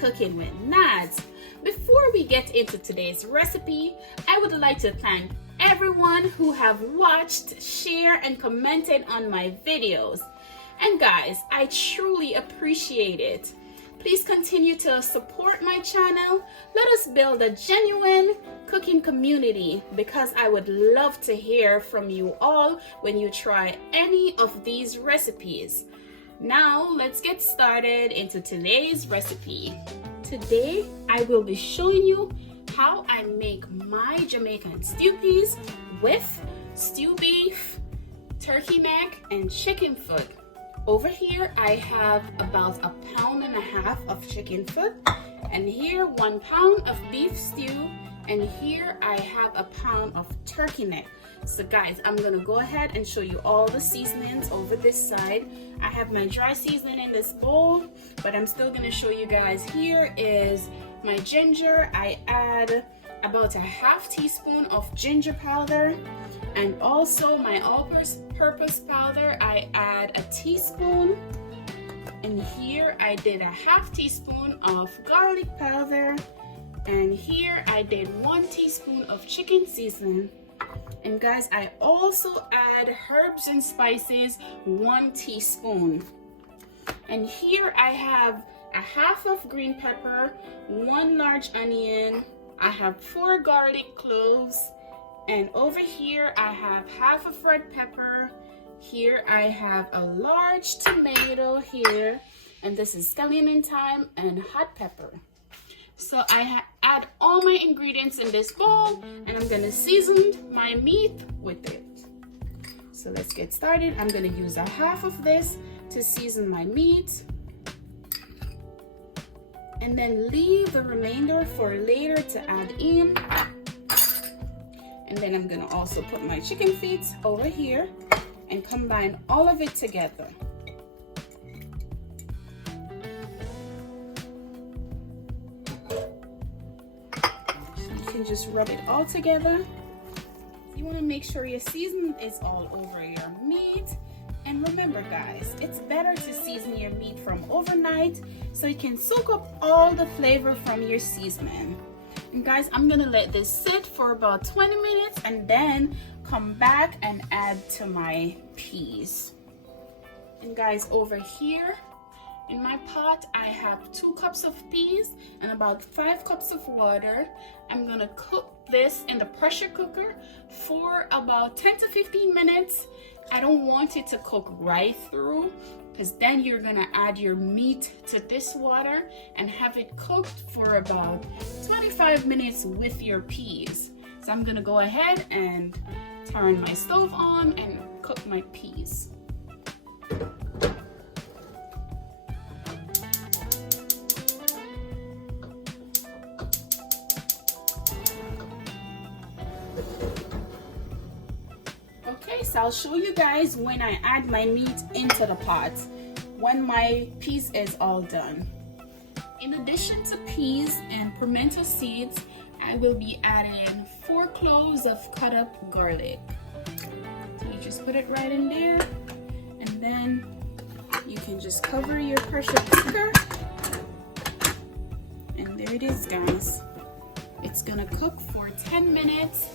Cooking with Nads. Before we get into today's recipe, I would like to thank everyone who have watched, shared, and commented on my videos. And guys, I truly appreciate it. Please continue to support my channel. Let us build a genuine cooking community, because I would love to hear from you all when you try any of these recipes. Now let's get started into today's recipe. Today I will be showing you how I make my Jamaican stew peas with stew beef, turkey neck, and chicken foot. Over here I have about 1.5 pounds of chicken foot, and here 1 pound of beef stew, and here I have 1 pound of turkey neck. So guys, I'm gonna go ahead and show you all the seasonings over this side. I have my dry seasoning in this bowl, but I'm still gonna show you guys. Here is my ginger. I add about 1/2 teaspoon of ginger powder, and also my all-purpose powder, I add 1 teaspoon. And here I did 1/2 teaspoon of garlic powder, and here I did 1 teaspoon of chicken seasoning. And guys, I also add herbs and spices, 1 teaspoon. And here I have 1/2 of green pepper, 1 large onion, I have 4 garlic cloves, and over here I have 1/2 of red pepper. Here I have a large tomato here, and this is scallion and thyme and hot pepper. So I add all my ingredients in this bowl, and I'm gonna season my meat with it. So let's get started. I'm gonna use 1/2 of this to season my meat, and then leave the remainder for later to add in. And then I'm gonna also put my chicken feet over here and combine all of it together. Just rub it all together. You want to make sure your seasoning is all over your meat. And remember guys, it's better to season your meat from overnight so it can soak up all the flavor from your seasoning. And guys, I'm gonna let this sit for about 20 minutes and then come back and add to my peas. And guys, over here in my pot, I have 2 cups of peas and about 5 cups of water. I'm gonna cook this in the pressure cooker for about 10 to 15 minutes. I don't want it to cook right through, because then you're gonna add your meat to this water and have it cooked for about 25 minutes with your peas. So I'm gonna go ahead and turn my stove on and cook my peas. So I'll show you guys when I add my meat into the pot, when my peas is all done. In addition to peas and pimento seeds, I will be adding 4 cloves of cut up garlic. So you just put it right in there, and then you can just cover your pressure cooker. And there it is guys. It's gonna cook for 10 minutes,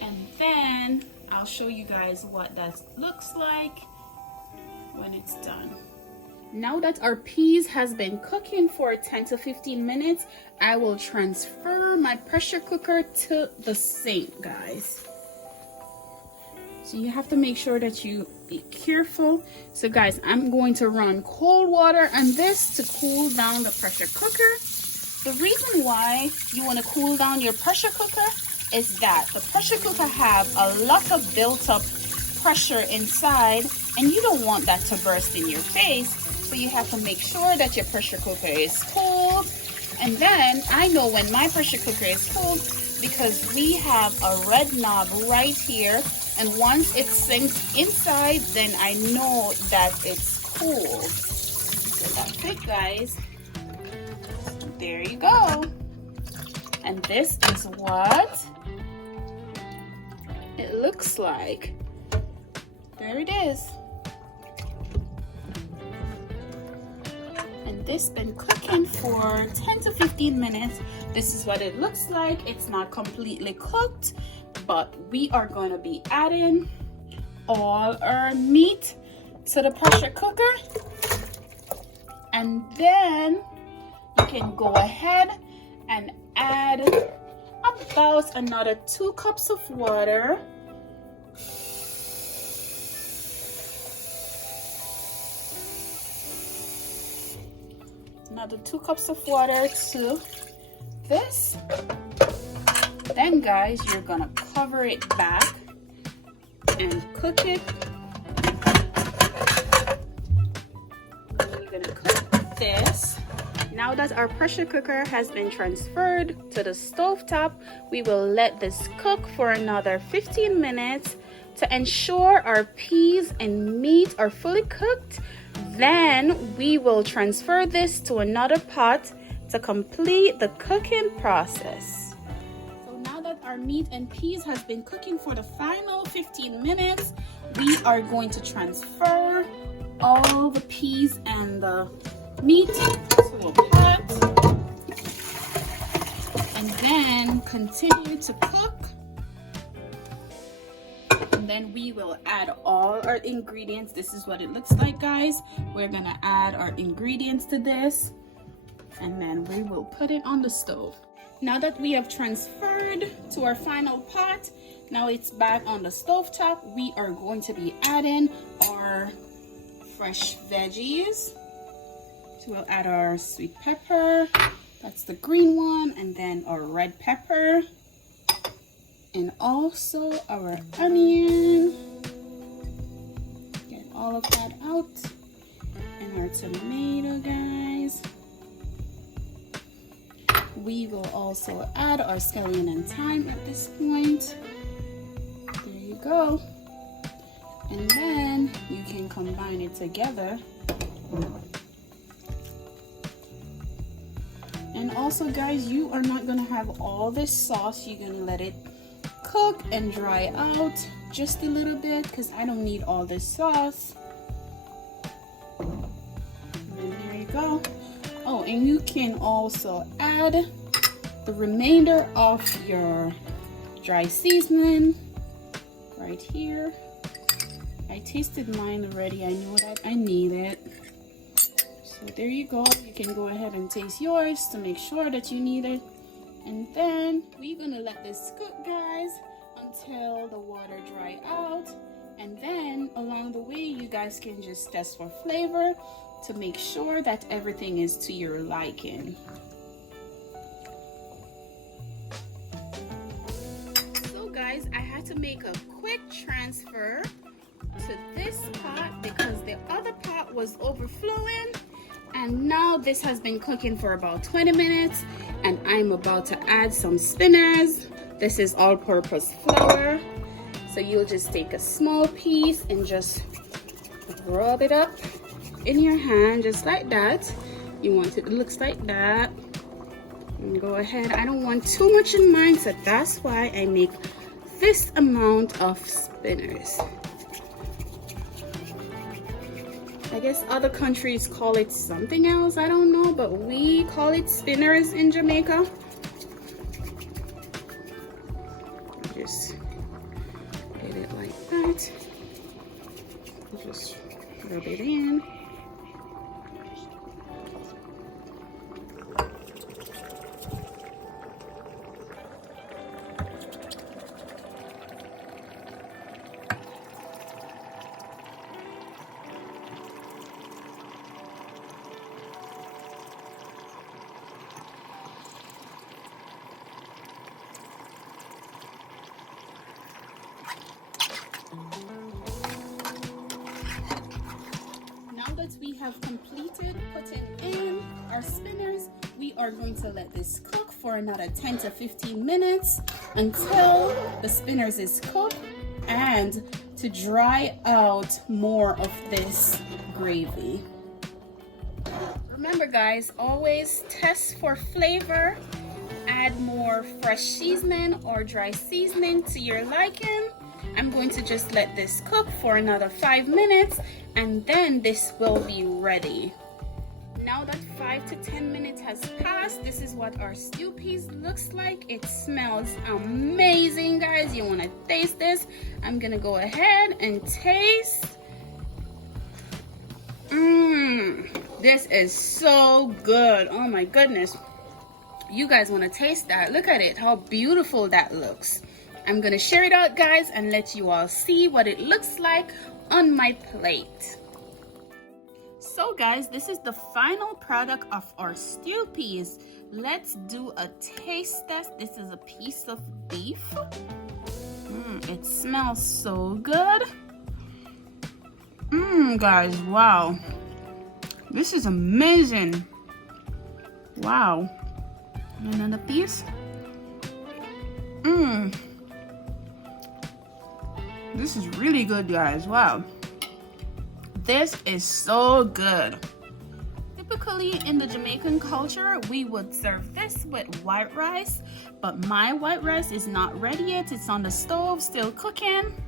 and then I'll show you guys what that looks like when it's done. Now that our peas has been cooking for 10 to 15 minutes, I will transfer my pressure cooker to the sink, guys. So you have to make sure that you be careful. So guys, I'm going to run cold water on this to cool down the pressure cooker. The reason why you want to cool down your pressure cooker is that the pressure cooker have a lot of built up pressure inside, and you don't want that to burst in your face. So you have to make sure that your pressure cooker is cooled. And then I know when my pressure cooker is cooled because we have a red knob right here, and once it sinks inside, then I know that it's cool. So that's it, guys. There you go. And this is what it looks like. There it is. And this been cooking for 10 to 15 minutes. This is what it looks like. It's not completely cooked, but we are going to be adding all our meat to the pressure cooker. And then you can go ahead and add about another 2 cups of water. Another 2 cups of water to this. Then guys, you're gonna cover it back and cook it. You're gonna cook this. Now that our pressure cooker has been transferred to the stove top, we will let this cook for another 15 minutes to ensure our peas and meat are fully cooked. Then we will transfer this to another pot to complete the cooking process. So now that our meat and peas has been cooking for the final 15 minutes, we are going to transfer all the peas and the meat to a pot and then continue to cook. And then we will add all our ingredients. This is what it looks like, guys. We're gonna add our ingredients to this, and then we will put it on the stove. Now that we have transferred to our final pot, now it's back on the stove top. We are going to be adding our fresh veggies. So we'll add our sweet pepper, that's the green one, and then our red pepper, and also our onion. Get all of that out. And our tomato, guys. We will also add our scallion and thyme at this point. There you go. And then you can combine it together. And also, guys, you are not gonna have all this sauce. You're gonna let it cook and dry out just a little bit because I don't need all this sauce. And there you go. Oh, and you can also add the remainder of your dry seasoning right here. I tasted mine already. I know that I need it. So there you go. You can go ahead and taste yours to make sure that you need it. And then we're gonna let this cook, guys, until the water dry out. And then along the way, you guys can just test for flavor to make sure that everything is to your liking. So guys, I had to make a quick transfer to this pot because the other pot was overflowing. And now this has been cooking for about 20 minutes and I'm about to add some spinners. This is all-purpose flour. So you'll just take a small piece and just rub it up in your hand just like that. You want it looks like that. And go ahead. I don't want too much in mine, so that's why I make this amount of spinners. I guess other countries call it something else, I don't know, but we call it spinners in Jamaica. Just get it like that. Just rub it in. that we have completed putting in our spinners, we are going to let this cook for another 10 to 15 minutes until the spinners is cooked and to dry out more of this gravy. Remember guys, always test for flavor. Add more fresh seasoning or dry seasoning to your liking. I'm going to just let this cook for another 5 minutes and then this will be ready. Now that 5 to 10 minutes has passed, this is what our stew peas looks like. It smells amazing, guys. You want to taste this? I'm gonna go ahead and taste. This is so good. Oh my goodness. You guys want to taste that? Look at it, how beautiful that looks. I'm gonna share it out, guys, and let you all see what it looks like on my plate. So guys, this is the final product of our stew peas. Let's do a taste test. This is a piece of beef. It smells so good. Guys, wow. This is amazing. Wow. Another piece. This is really good, guys. Wow. This is so good. Typically in the Jamaican culture, we would serve this with white rice, but my white rice is not ready yet. It's on the stove, still cooking.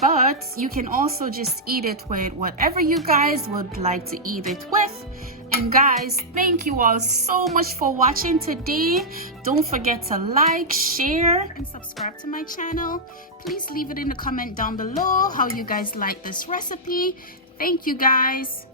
But you can also just eat it with whatever you guys would like to eat it with. And guys, thank you all so much for watching today. Don't forget to like, share, and subscribe to my channel. Please leave it in the comment down below how you guys like this recipe. Thank you guys.